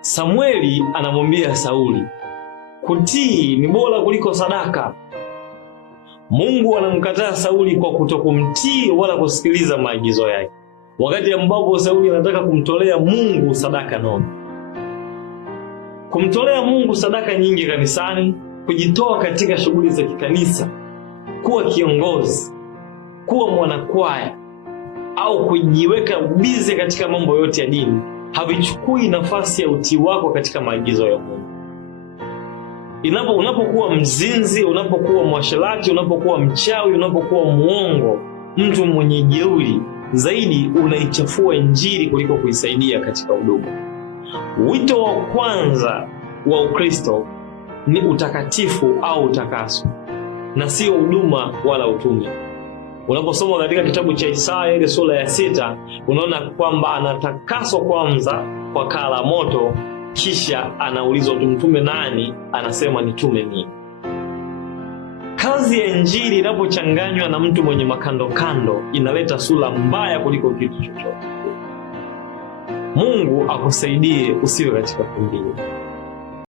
Samueli anamwambia Sauli, kutii ni bora kuliko sadaka. Mungu anamkataa Sauli kwa kutokumtii wala kusikiliza maagizo yake, wakati ambapo Sauli anataka kumtolea Mungu sadaka nono. Kumtolea Mungu sadaka nyingi kanisani, kujitoa katika shughuli za kikanisa, kuwa kiongozi, kuwa mwanakwaya, au kujiweka bize katika mambo yote ya dini, havichukui nafasi ya utii wako katika maagizo ya Mungu. Unapokuwa mzinzi, unapokuwa mwasherati, unapokuwa mchawi, unapokuwa muongo, mtu mwenye jeuri zaidi, unaichafua Injili kuliko kuisaidia katika huduma. Wito wa kwanza wa Ukristo ni utakatifu au utakaso, na sio huduma wala utume. Unaposoma katika kitabu cha Isaya ile sura ya 6, unaona kwamba anatakaswa kwanza kwa kaa la moto, kisha anaulizwa mtume nani, anasema nitume mimi. Kazi ya Injili inapochanganywa na mtu mwenye makando kando, inaleta sura mbaya kuliko kitu chochote. Mungu akusaidie usiwe katika kundi.